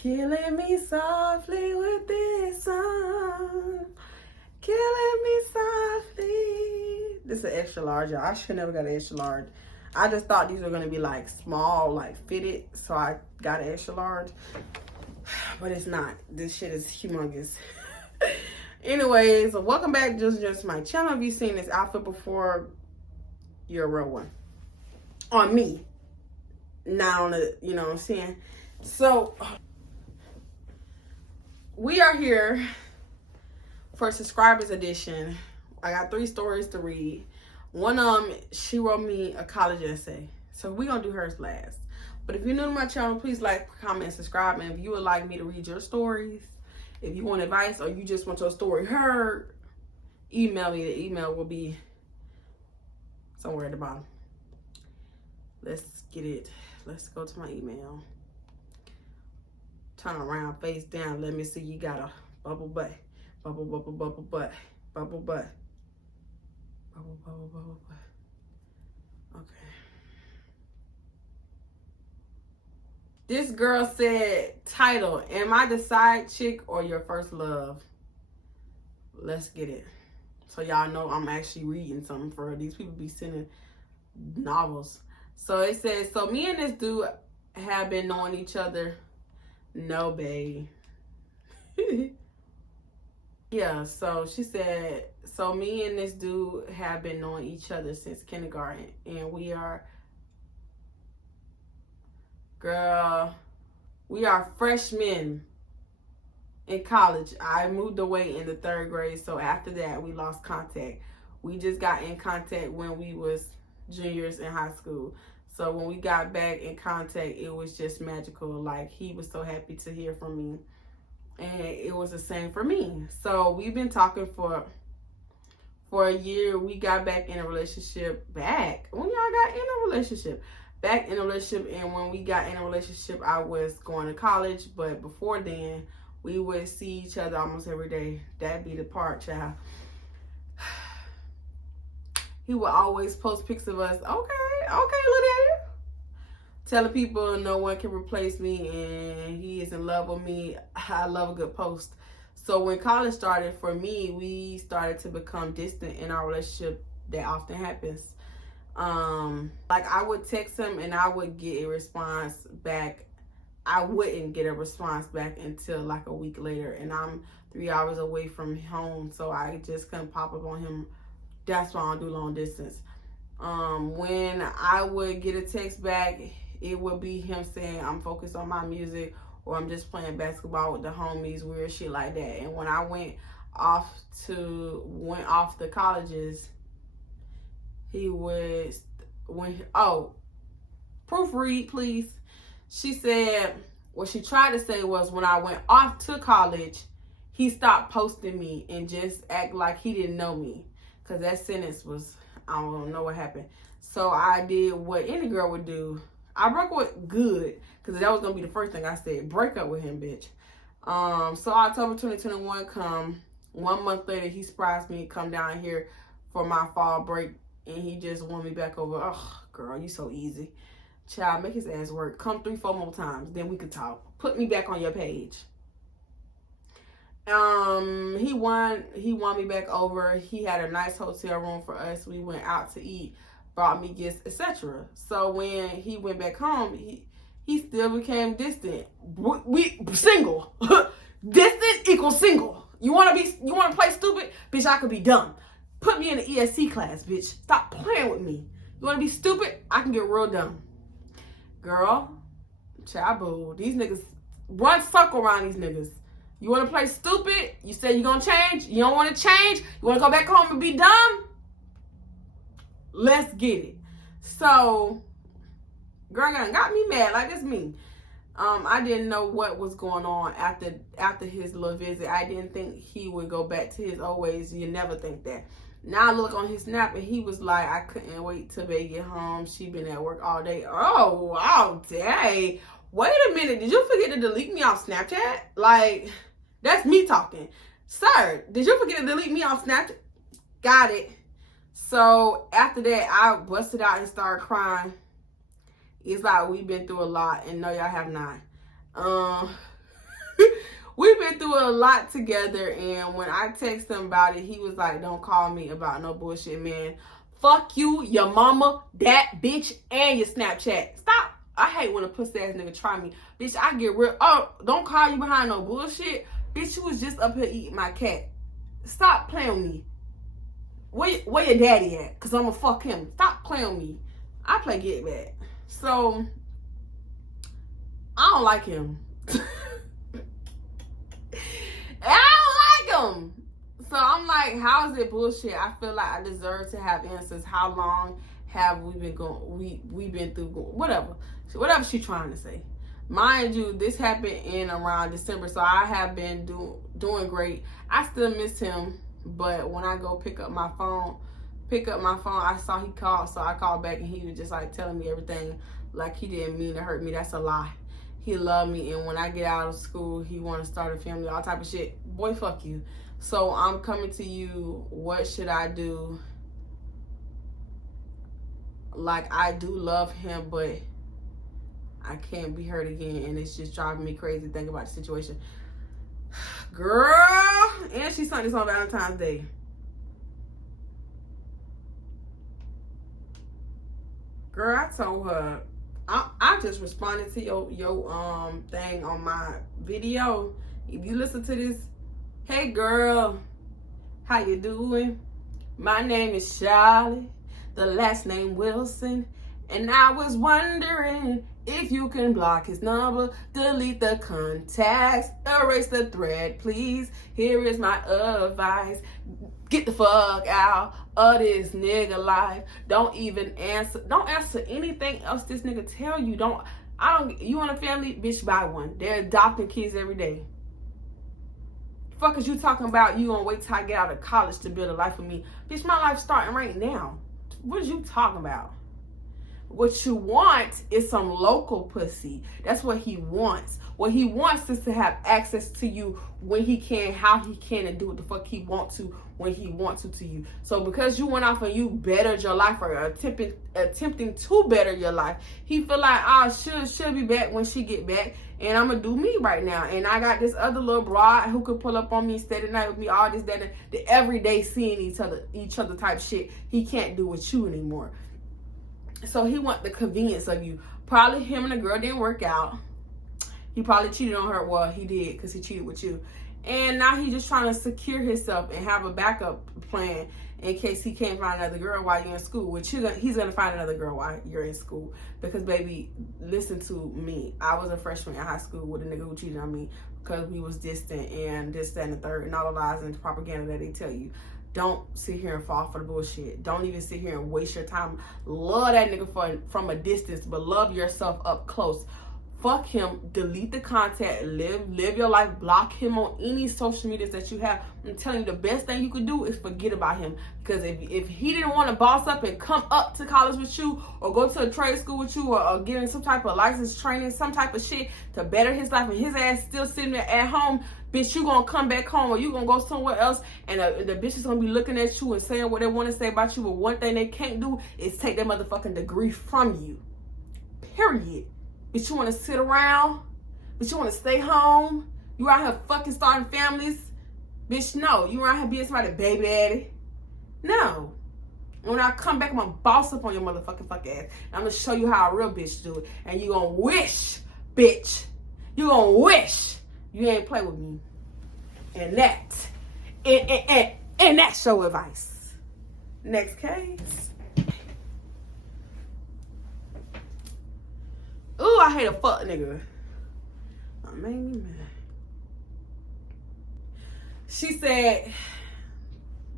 Killing me softly with this song. Killing me softly. This is an extra large, y'all. I should never got an extra large. I just thought these were gonna be like small, like fitted, so I got an extra large. But it's not. This shit is humongous. Anyways, welcome back just to my channel. If you've seen this outfit before, you're a real one. On me. Not on the, you know what I'm saying? So, we are here for subscribers edition. I got 3 stories to read. One of them, she wrote me a college essay. So we're going to do hers last. But if you're new to my channel, please like, comment, and subscribe. And if you would like me to read your stories, if you want advice or you just want your story heard, email me. The email will be somewhere at the bottom. Let's get it. Let's go to my email. Turn around, face down. Let me see you got a bubble butt. Bubble, bubble, bubble butt. Bubble butt. Bubble, bubble, bubble butt. Okay. This girl said, title, am I the side chick or your first love? Let's get it. So y'all know I'm actually reading something for her. These people be sending novels. So it says, so me and this dude have been knowing each other. No, babe. Yeah, so she said, so me and this dude have been knowing each other since kindergarten. And we are, girl, we are freshmen in college. I moved away in the 3rd grade. So after that, we lost contact. We just got in contact when we was juniors in high school. So when we got back in contact, it was just magical. Like, he was so happy to hear from me. And it was the same for me. So we've been talking for a year. We got back in a relationship when y'all got in a relationship. Back in a relationship. And when we got in a relationship, I was going to college. But before then, we would see each other almost every day. That'd be the part, child. He would always post pics of us. Okay, little daddy. Telling people no one can replace me and he is in love with me. I love a good post. So when college started, for me, we started to become distant in our relationship. That often happens. Like, I would text him and I would get a response back. I wouldn't get a response back until like a week later. And I'm 3 hours away from home, so I just couldn't pop up on him. That's why I don't do long distance. When I would get a text back, it would be him saying I'm focused on my music or I'm just playing basketball with the homies, weird shit like that. And when I went off the colleges, he would, proofread, please. She said, what she tried to say was when I went off to college, he stopped posting me and just act like he didn't know me. Because that sentence was, I don't know what happened. So I did what any girl would do. I broke with good, because that was going to be the first thing I said. Break up with him, bitch. So October 2021 come. 1 month later, he surprised me to come down here for my fall break. And he just won me back over. Oh, girl, you so easy. Child, make his ass work. Come 3-4 more times. Then we could talk. Put me back on your page. He won me back over. He had a nice hotel room for us. We went out to eat, brought me gifts, etc. So when he went back home, he still became distant. We single. Distant equals single. You wanna play stupid? Bitch, I could be dumb. Put me in the ESC class, bitch. Stop playing with me. You wanna be stupid? I can get real dumb. Girl, chaboo. These niggas, run circle around these niggas. You want to play stupid? You say you're going to change? You don't want to change? You want to go back home and be dumb? Let's get it. So, girl got me mad. Like, it's me. I didn't know what was going on after his little visit. I didn't think he would go back to his old ways. You never think that. Now I look on his snap and he was like, I couldn't wait till they get home. She been at work all day. Oh, wow, dang. Wait a minute. Did you forget to delete me off Snapchat? Like, that's me talking. Sir, did you forget to delete me off Snapchat? Got it. So after that, I busted out and started crying. It's like we've been through a lot, and no, y'all have not. been through a lot together, and when I text him about it, he was like, don't call me about no bullshit, man. Fuck you, your mama, that bitch, and your Snapchat. Stop. I hate when a pussy ass nigga try me. Bitch, I get real. Oh, don't call you behind no bullshit. Bitch, you was just up here eating my cat. Stop playing with me. Where your daddy at? Because I'm going to fuck him. Stop playing with me. I play get back. So, I don't like him. I don't like him. So I'm like, how is it bullshit? I feel like I deserve to have answers. How long have we been going? We been through whatever she's trying to say. Mind you, this happened in around December, so I have been doing great. I still miss him, but when I go pick up my phone, I saw he called, so I called back, and he was just like telling me everything like he didn't mean to hurt me. That's a lie. He loved me, and when I get out of school, he want to start a family, all type of shit. Boy, fuck you. So I'm coming to you. What should I do? Like, I do love him, but I can't be hurt again, and it's just driving me crazy to think about the situation. Girl, and she sent this on Valentine's Day. Girl, I told her, I just responded to your thing on my video. If you listen to this, hey girl, how you doing? My name is Shaye, the last name Wilson, and I was wondering if you can block his number, delete the contacts, erase the thread, please. Here is my advice. Get the fuck out of this nigga life. Don't even answer. Don't answer anything else this nigga tell you. You want a family? Bitch, buy one. They're adopting kids every day. Fuck is you talking about? You gonna wait till I get out of college to build a life with me? Bitch, my life's starting right now. What is you talking about? What you want is some local pussy. That's what he wants. What he wants is to have access to you when he can, how he can, and do what the fuck he want to when he wants to you. So because you went off and you bettered your life, or attempting to better your life, he feel like, she'll be back when she get back, and I'm gonna do me right now. And I got this other little broad who could pull up on me, stay the night with me, all this, that, and the everyday seeing each other type shit. He can't do with you anymore. So he want the convenience of you. Probably him and the girl didn't work out. He probably cheated on her. Well, he did, because he cheated with you. And now he's just trying to secure himself and have a backup plan in case he can't find another girl while you're in school. Which he's going to find another girl while you're in school. Because, baby, listen to me. I was a freshman in high school with a nigga who cheated on me because we was distant and this, that, and the third, and all the lies and the propaganda that they tell you. Don't sit here and fall for the bullshit. Don't even sit here and waste your time. Love that nigga from a distance, but love yourself up close. Fuck him. Delete the contact. Live your life. Block him on any social medias that you have. I'm telling you, the best thing you could do is forget about him. Because if he didn't want to boss up and come up to college with you, or go to a trade school with you, or get in some type of license training, some type of shit to better his life, and his ass still sitting there at home, bitch, you gonna come back home, or you gonna go somewhere else, and the bitch is gonna be looking at you and saying what they want to say about you, but one thing they can't do is take that motherfucking degree from you. Period. Bitch, you want to sit around? Bitch, you want to stay home? You out here fucking starting families? Bitch, no. You around here being somebody's baby daddy? No. When I come back, I'm going to boss up on your motherfucking fuck ass. And I'm going to show you how a real bitch do it. And you going to wish, bitch. You going to wish you ain't play with me. And that's your advice. Next case. Ooh, I hate a fuck nigga. That made me mad. She said,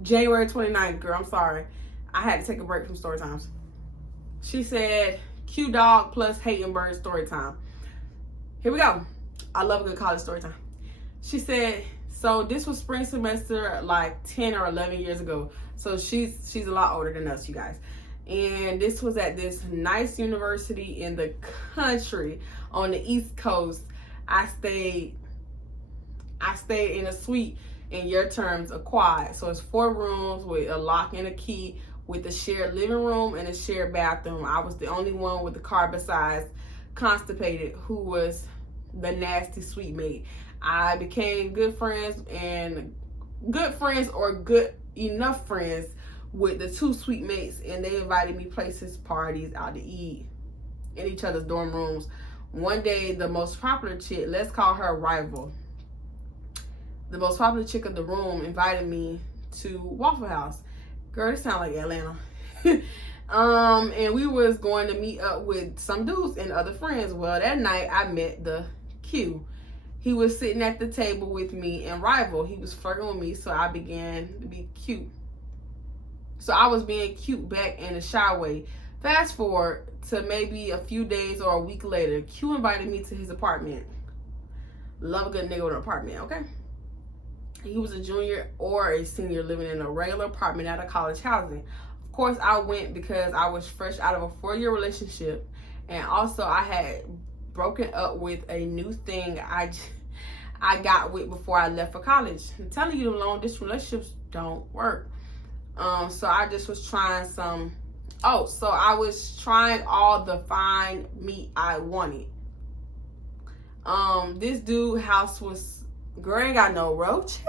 January 29th, girl, I'm sorry. I had to take a break from story times. She said, Q dog plus hating bird story time. Here we go. I love a good college story time. She said, so this was spring semester like 10 or 11 years ago. So she's a lot older than us, you guys. And this was at this nice university in the country on the East Coast. I stayed in a suite, in your terms, a quad. So it's 4 rooms with a lock and a key, with a shared living room and a shared bathroom. I was the only one with the car besides constipated, who was the nasty suite mate. I became good friends or good enough friends with the two sweet mates, and they invited me places, parties, out to eat, in each other's dorm rooms. One day, the most popular chick, let's call her a rival, the most popular chick of the room invited me to Waffle House. Girl, it sound like Atlanta. And we was going to meet up with some dudes and other friends. Well, that night I met the Q. He was sitting at the table with me and rival. He was flirting with me, so I began to be cute. So I was being cute back in a shy way. Fast forward to maybe a few days or a week later, Q invited me to his apartment. Love a good nigga with an apartment, okay? He was a junior or a senior living in a regular apartment at a college housing. Of course, I went because I was fresh out of a 4-year relationship, and also I had broken up with a new thing I got with before I left for college. I'm telling you, the long distance relationships don't work. So I just was trying I was trying all the fine meat I wanted. This dude house was, girl, ain't got no roaches.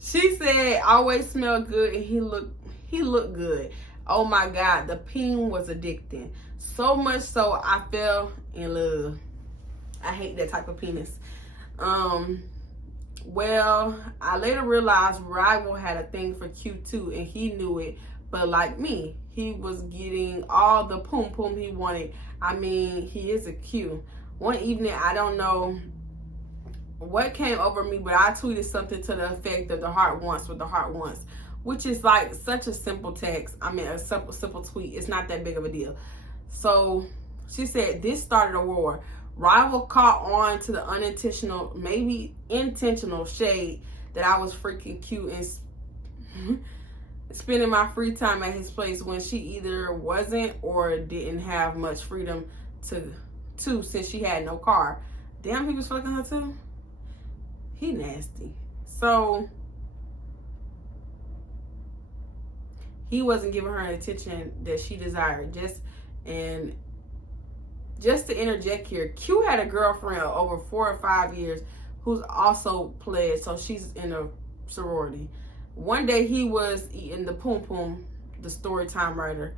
She said always smelled good, and he looked good. Oh my God, the peen was addicting. So much so I fell in love. I hate that type of penis. Well, I later realized rival had a thing for Q too, and he knew it. But like me, he was getting all the poom poom he wanted. I mean, he is a Q. One evening, I don't know what came over me, but I tweeted something to the effect of the heart wants what the heart wants, which is like such a simple text. I mean, a simple tweet. It's not that big of a deal. So she said, this started a war. Rival caught on to the unintentional, maybe intentional shade that I was freaking cute and spending my free time at his place when she either wasn't or didn't have much freedom to since she had no car. Damn, he was fucking her too? He nasty. So he wasn't giving her the attention that she desired. Just to interject here, Q had a girlfriend over 4 or 5 years who's also pledged, so she's in a sorority. One day he was eating the poom poom, the Storytime writer.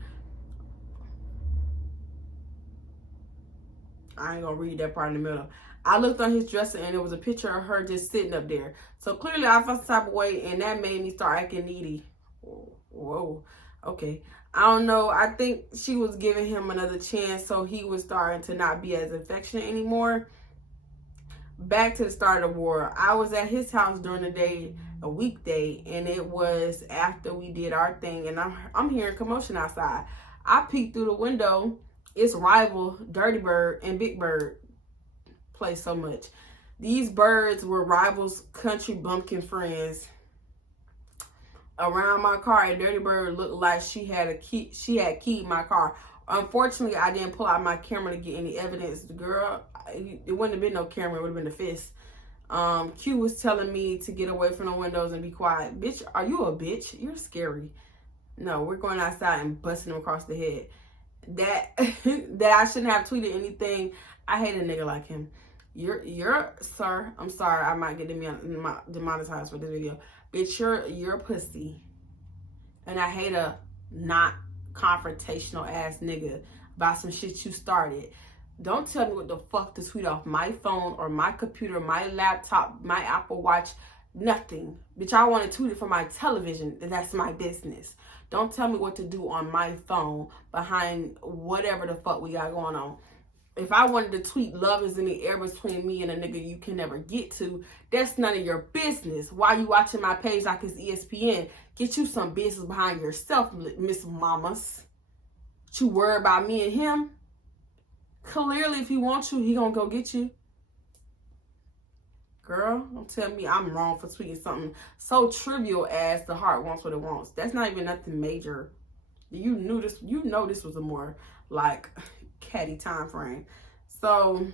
I ain't gonna read that part in the middle. I looked on his dresser and there was a picture of her just sitting up there. So clearly I felt some type of way, and that made me start acting needy. Whoa, okay. I don't know. I think she was giving him another chance, so he was starting to not be as affectionate anymore. Back to the start of the war. I was at his house during the day, a weekday, and it was after we did our thing, and I'm hearing commotion outside. I peeked through the window. It's rival, Dirty Bird, and Big Bird play so much. These birds were rivals' country bumpkin friends. Around my car, and Dirty Bird looked like she had keyed my car. Unfortunately, I didn't pull out my camera to get any evidence. Girl, it wouldn't have been no camera, it would have been a fist. Q was telling me to get away from the windows and be quiet. Bitch, are you a bitch? You're scary. No, we're going outside and busting him across the head. That I shouldn't have tweeted anything. I hate a nigga like him. You're sir, I'm sorry, I might get demonetized for this video. Bitch, you're a pussy. And I hate a not confrontational ass nigga about some shit you started. Don't tell me what the fuck to tweet off my phone or my computer, my laptop, my Apple Watch, nothing. Bitch, I want to tweet it from my television, and that's my business. Don't tell me what to do on my phone behind whatever the fuck we got going on. If I wanted to tweet love is in the air between me and a nigga you can never get to, that's none of your business. Why you watching my page like it's ESPN? Get you some business behind yourself, Miss Mamas. You worry about me and him? Clearly, if he wants you, he gonna go get you. Girl, don't tell me I'm wrong for tweeting something so trivial as the heart wants what it wants. That's not even nothing major. You knew this. You know this was a more like catty time frame. So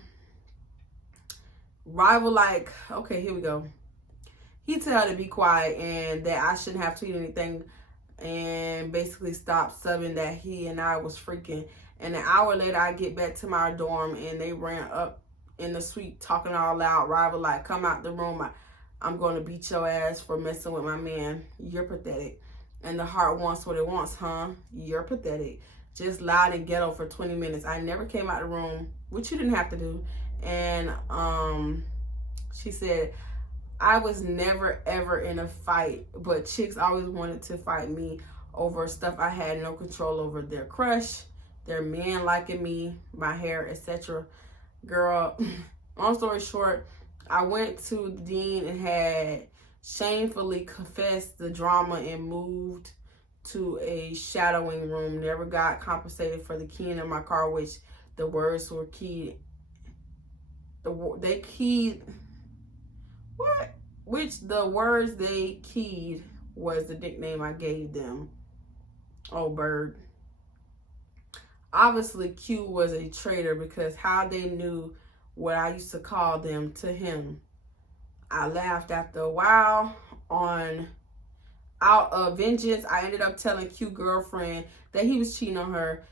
rival like, okay, here we go. He told her to be quiet and that I shouldn't have tweeted anything, and basically stopped subbing that he and I was freaking. And an hour later, I get back to my dorm and they ran up in the suite talking all loud. Rival like, come out the room. I'm going to beat your ass for messing with my man. You're pathetic. And the heart wants what it wants, huh? You're pathetic. Just loud and ghetto for 20 minutes. I never came out the room, which you didn't have to do. And she said, I was never ever in a fight, but chicks always wanted to fight me over stuff I had no control over. Their crush, their man liking me, my hair, etc. Girl, long story short, I went to the dean and had shamefully confessed the drama and moved to a shadowing room. Never got compensated for the keying in my car, which the words were keyed. They keyed. What? Which the words they keyed was the nickname I gave them. Oh, bird. Obviously, Q was a traitor because how they knew what I used to call them to him. I laughed after a while. Out of vengeance, I ended up telling Q girlfriend that he was cheating on her.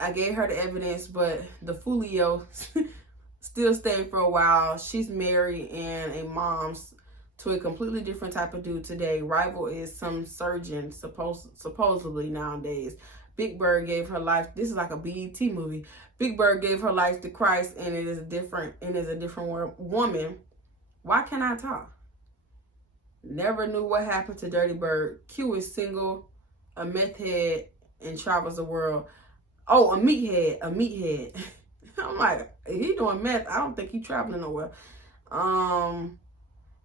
I gave her the evidence, but the Fulio still stayed for a while. She's married and a mom to a completely different type of dude today. Rival is some surgeon, supposedly nowadays. Big Bird gave her life. This is like a BET movie. Big Bird gave her life to Christ, and it is a different woman. Why can't I talk? Never knew what happened to Dirty Bird. Q is single, a meth head, and travels the world. Oh, a meathead. I'm like, he doing meth. I don't think he traveling nowhere. And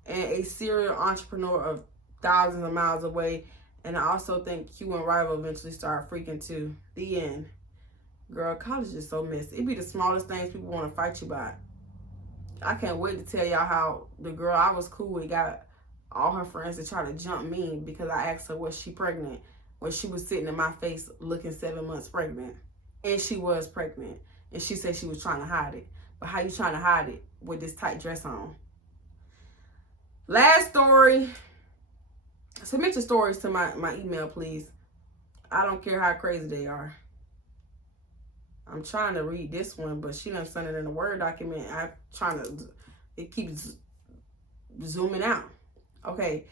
a serial entrepreneur of thousands of miles away. And I also think Q and Rival eventually start freaking too. The end. Girl, college is so messy. It be the smallest things people want to fight you about. I can't wait to tell y'all how the girl I was cool with got all her friends to try to jump me because I asked her, was she pregnant? When she was sitting in my face looking 7 months pregnant. And she was pregnant. And she said she was trying to hide it. But how you trying to hide it with this tight dress on? Last story. Submit your stories to my email, please. I don't care how crazy they are. I'm trying to read this one, but she done sent it in a Word document. It keeps zooming out. Okay,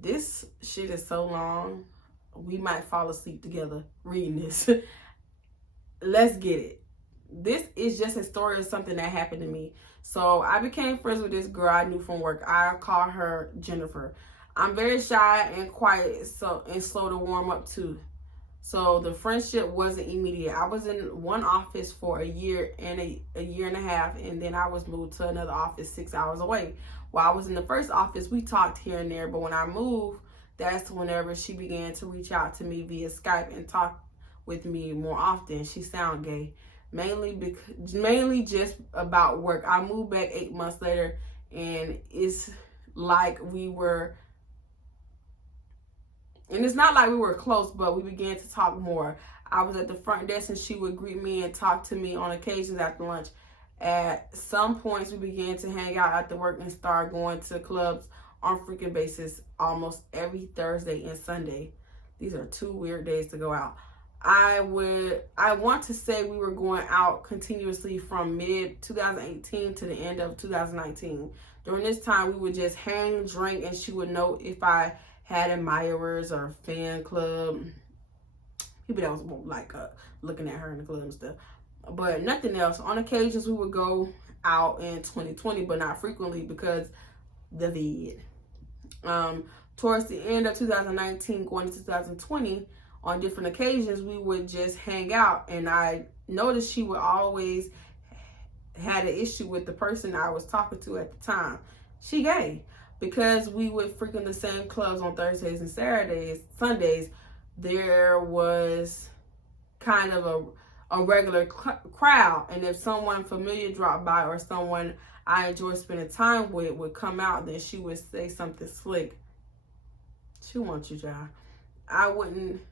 this shit is so long. We might fall asleep together reading this. Let's get it. This is just a story of something that happened to me. So I became friends with this girl I knew from work. I call her Jennifer. I'm very shy and quiet, and slow to warm up to. So the friendship wasn't immediate. I was in one office for a year and a year and a half, and then I was moved to another office 6 hours away. While I was in the first office, we talked here and there, but when I moved, that's whenever she began to reach out to me via Skype and talk with me more often. She sound gay. Mainly just about work. I moved back 8 months later, and it's like we were, and it's not like we were close, but we began to talk more. I was at the front desk and she would greet me and talk to me on occasions after lunch. At some points, we began to hang out after work and start going to clubs on a freaking basis almost every Thursday and Sunday. These are 2 weird days to go out. I want to say we were going out continuously from mid-2018 to the end of 2019. During this time, we would just hang, drink, and she would know if I had admirers or fan club. People that was like looking at her in the club and stuff. But nothing else. On occasions, we would go out in 2020, but not frequently because the vid. Towards the end of 2019, going into 2020, on different occasions, we would just hang out. And I noticed she would always had an issue with the person I was talking to at the time. She gay. Because we would frequent the same clubs on Thursdays and Sundays, there was kind of a regular crowd. And if someone familiar dropped by or someone I enjoy spending time with would come out, then she would say something slick. She wants you, child. I wouldn't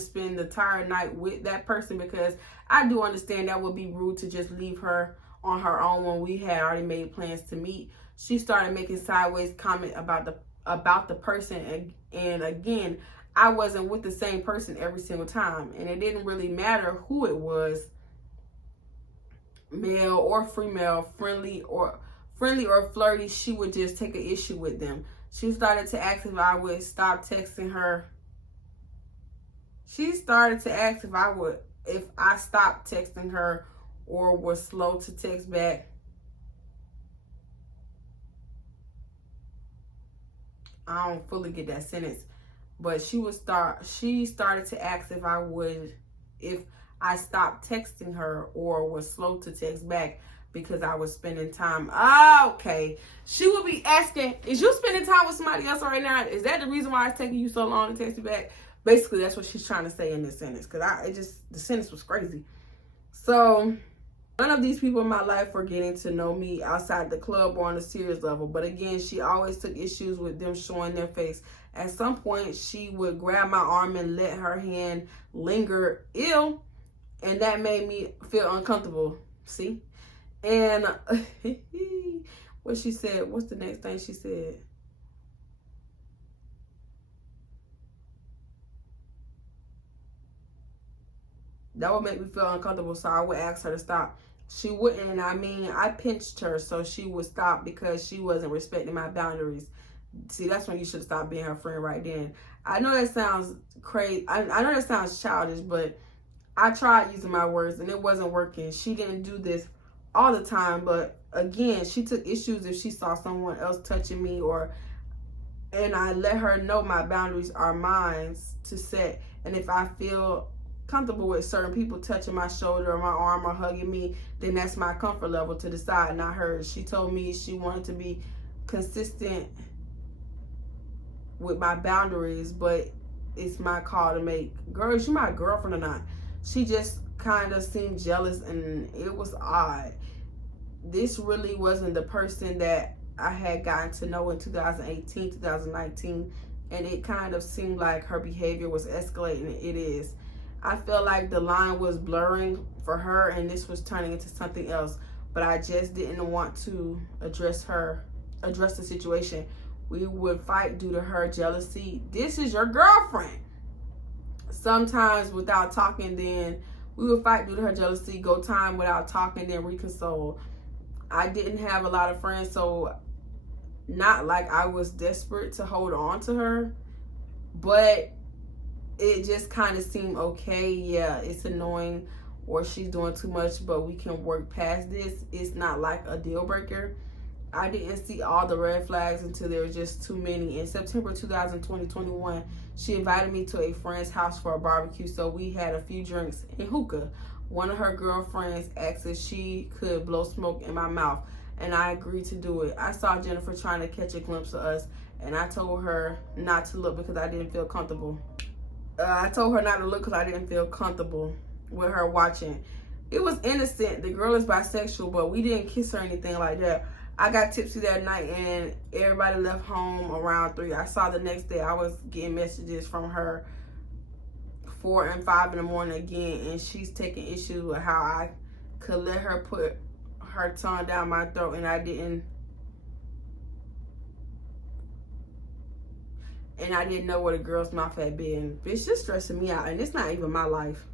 spend the entire night with that person because I do understand that would be rude to just leave her on her own when we had already made plans to meet. She started making sideways comment about the person, and again, I wasn't with the same person every single time, and it didn't really matter who it was. male or female, friendly or flirty, she would just take an issue with them. She started to ask if I would stop texting her. She started to ask if I stopped texting her or was slow to text back. I don't fully get that sentence, but she started to ask if I stopped texting her or was slow to text back because I was spending time. Okay. She would be asking, is you spending time with somebody else right now? Is that the reason why it's taking you so long to text me back? Basically, that's what she's trying to say in this sentence, because the sentence was crazy. So none of these people in my life were getting to know me outside the club or on a serious level. But again, she always took issues with them showing their face. At some point, she would grab my arm and let her hand linger ill. And that made me feel uncomfortable. See? And what she said, what's the next thing she said? That would make me feel uncomfortable, so I would ask her to stop. She wouldn't, and I pinched her so she would stop because she wasn't respecting my boundaries. See, that's when you should stop being her friend right then. I know that sounds crazy. I know that sounds childish, but I tried using my words and it wasn't working. She didn't do this all the time, but again, she took issues if she saw someone else touching me and I let her know my boundaries are mine to set. And if I feel comfortable with certain people touching my shoulder or my arm or hugging me, then that's my comfort level to decide, not hers. She told me she wanted to be consistent with my boundaries, but it's my call to make. Girl, is you my girlfriend or not? She just kind of seemed jealous and it was odd. This really wasn't the person that I had gotten to know in 2018, 2019, and it kind of seemed like her behavior was escalating. It is. I felt like the line was blurring for her and this was turning into something else, but I just didn't want to address the situation. We would fight due to her jealousy. This is your girlfriend. Sometimes without talking, then we would fight due to her jealousy, go time without talking, then reconcile. I didn't have a lot of friends, so not like I was desperate to hold on to her, but it just kind of seemed okay. Yeah, it's annoying or she's doing too much, but we can work past this. It's not like a deal breaker. I didn't see all the red flags until there were just too many. In September 2021, she invited me to a friend's house for a barbecue, so we had a few drinks and hookah. One of her girlfriends asked if she could blow smoke in my mouth, and I agreed to do it. I saw Jennifer trying to catch a glimpse of us, and I told her not to look because I didn't feel comfortable. I told her not to look because I didn't feel comfortable with her watching. It was innocent. The girl is bisexual, but we didn't kiss or anything like that. I got tipsy that night and everybody left home around 3. I saw the next day I was getting messages from her 4 and 5 in the morning again, and she's taking issues with how I could let her put her tongue down my throat and I didn't know where the girl's mouth had been. Bitch, just stressing me out, and it's not even my life.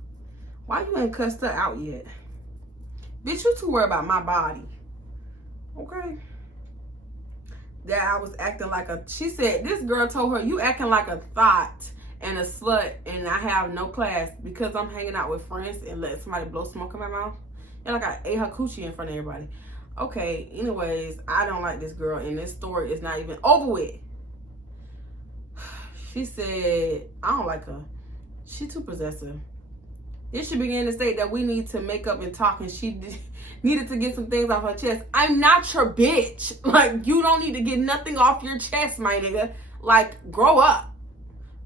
Why you ain't cussed her out yet? Bitch, you too worried about my body. Okay? That I was acting like she said, this girl told her, you acting like a thought and a slut, and I have no class because I'm hanging out with friends and let somebody blow smoke in my mouth. And like I ate her coochie in front of everybody. Okay, anyways, I don't like this girl, and this story is not even over with. She said, I don't like her. She too possessive. Then she began to state that we need to make up and talk, and she needed to get some things off her chest. I'm not your bitch. Like, you don't need to get nothing off your chest, my nigga. Like, grow up.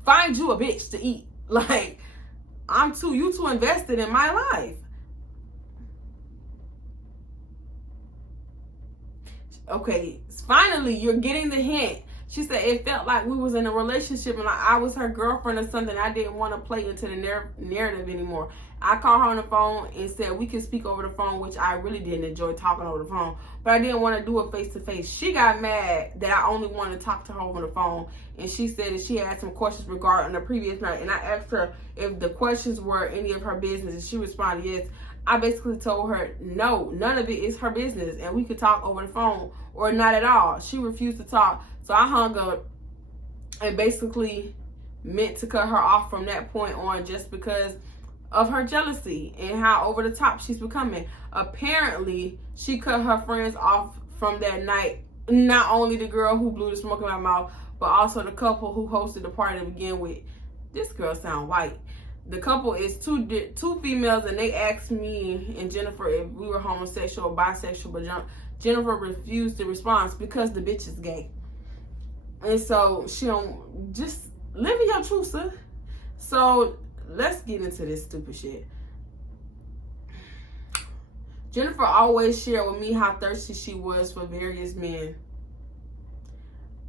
Find you a bitch to eat. Like, you too invested in my life. Okay, finally, you're getting the hint. She said it felt like we was in a relationship and I was her girlfriend or something. I didn't want to play into the narrative anymore. I called her on the phone and said we can speak over the phone, which I really didn't enjoy talking over the phone, but I didn't want to do it face to face. She got mad that I only wanted to talk to her over the phone, and she said that she had some questions regarding the previous night, and I asked her if the questions were any of her business, and she responded yes. I basically told her, no, none of it is her business, and we could talk over the phone or not at all. She refused to talk. So I hung up and basically meant to cut her off from that point on, just because of her jealousy and how over the top she's becoming. Apparently, she cut her friends off from that night. Not only the girl who blew the smoke in my mouth, but also the couple who hosted the party to begin with. This girl sound white. The couple is two females, and they asked me and Jennifer if we were homosexual or bisexual, but Jennifer refused to respond because the bitch is gay. And so she don't, just live in your truth, sir. So let's get into this stupid shit. Jennifer always shared with me how thirsty she was for various men.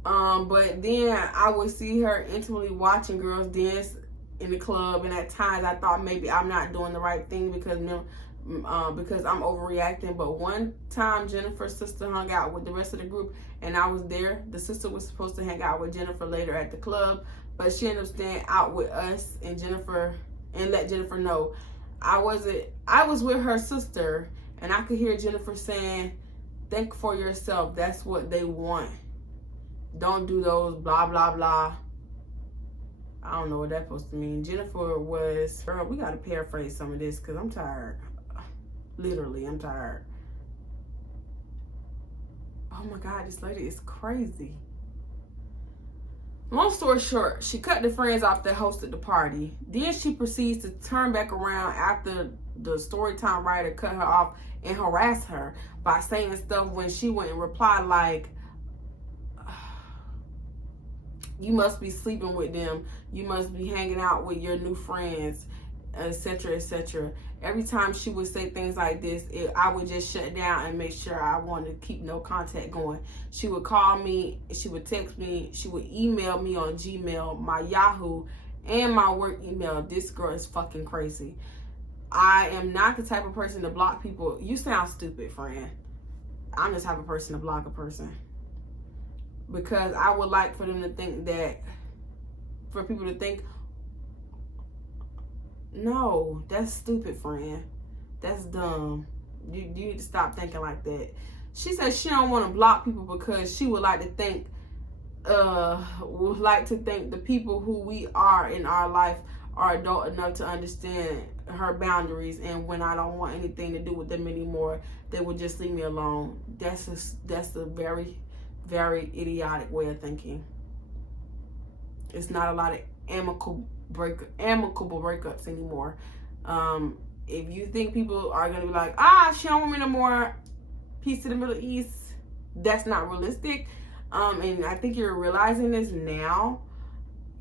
But then I would see her intimately watching girls dance in the club, and at times I thought maybe I'm not doing the right thing because I'm overreacting. But one time Jennifer's sister hung out with the rest of the group, and I was there. The sister was supposed to hang out with Jennifer later at the club, but she ended up staying out with us and Jennifer, and let Jennifer know I was with her sister, and I could hear Jennifer saying, "Think for yourself. That's what they want. Don't do those blah blah blah." I don't know what that's supposed to mean. Jennifer was, girl, we gotta paraphrase some of this because I'm tired. Literally, I'm tired. Oh my God, this lady is crazy. Long story short, she cut the friends off that hosted the party. Then she proceeds to turn back around after the Storytime writer cut her off and harass her by saying stuff when she went and replied like, "You must be sleeping with them. You must be hanging out with your new friends," etc., etc. Every time she would say things like this, I would just shut down and make sure I wanted to keep no contact going. She would call me, she would text me, she would email me on Gmail, my Yahoo, and my work email. This girl is fucking crazy. I am not the type of person to block people. You sound stupid, friend. I'm the type of person to block a person, because I would like for them to think that, for people to think, no, that's stupid, friend. That's dumb. You need to stop thinking like that. She said she don't want to block people because she would like to think, the people who we are in our life are adult enough to understand her boundaries, and when I don't want anything to do with them anymore, they would just leave me alone. That's a very, very idiotic way of thinking. It's not a lot of amicable breakups anymore. If you think people are gonna be like, she don't want me no more, peace to the Middle East, that's not realistic. And I think you're realizing this now.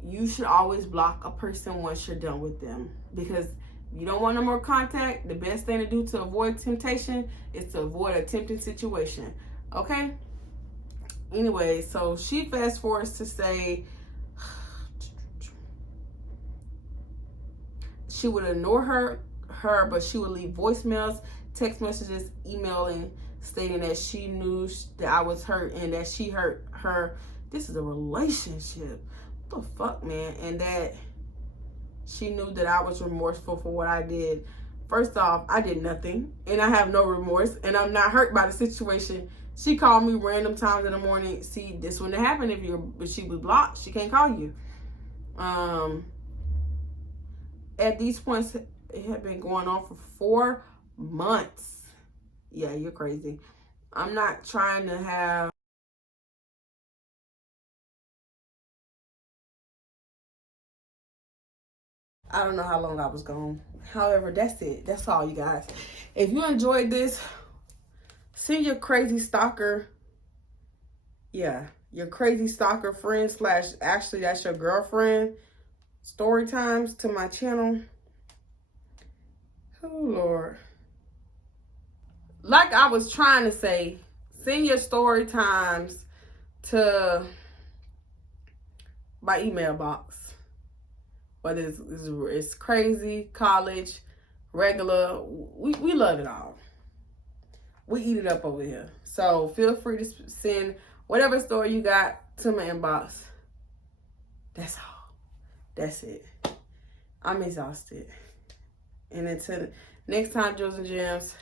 You should always block a person once you're done with them, because you don't want no more contact. The best thing to do to avoid temptation is to avoid a tempting situation. Okay? Anyway, so she fast forwards to say she would ignore her, but she would leave voicemails, text messages, emailing, stating that she knew that I was hurt and that she hurt her. This is a relationship. What the fuck, man? And that she knew that I was remorseful for what I did. First off, I did nothing, and I have no remorse, and I'm not hurt by the situation. She called me random times in the morning. See, this wouldn't have happened if she was blocked. She can't call you. At these points, it had been going on for 4 months. Yeah, you're crazy. I'm not trying to have... I don't know how long I was gone. However, that's it. That's all, you guys. If you enjoyed this, send your crazy stalker, your crazy stalker friend / actually that's your girlfriend, story times to my channel. Oh, Lord. Like I was trying to say, send your story times to my email box. Whether it's crazy, college, regular, we love it all. We eat it up over here. So feel free to send whatever story you got to my inbox. That's all. That's it. I'm exhausted. And until Next time, Jewels and Gems.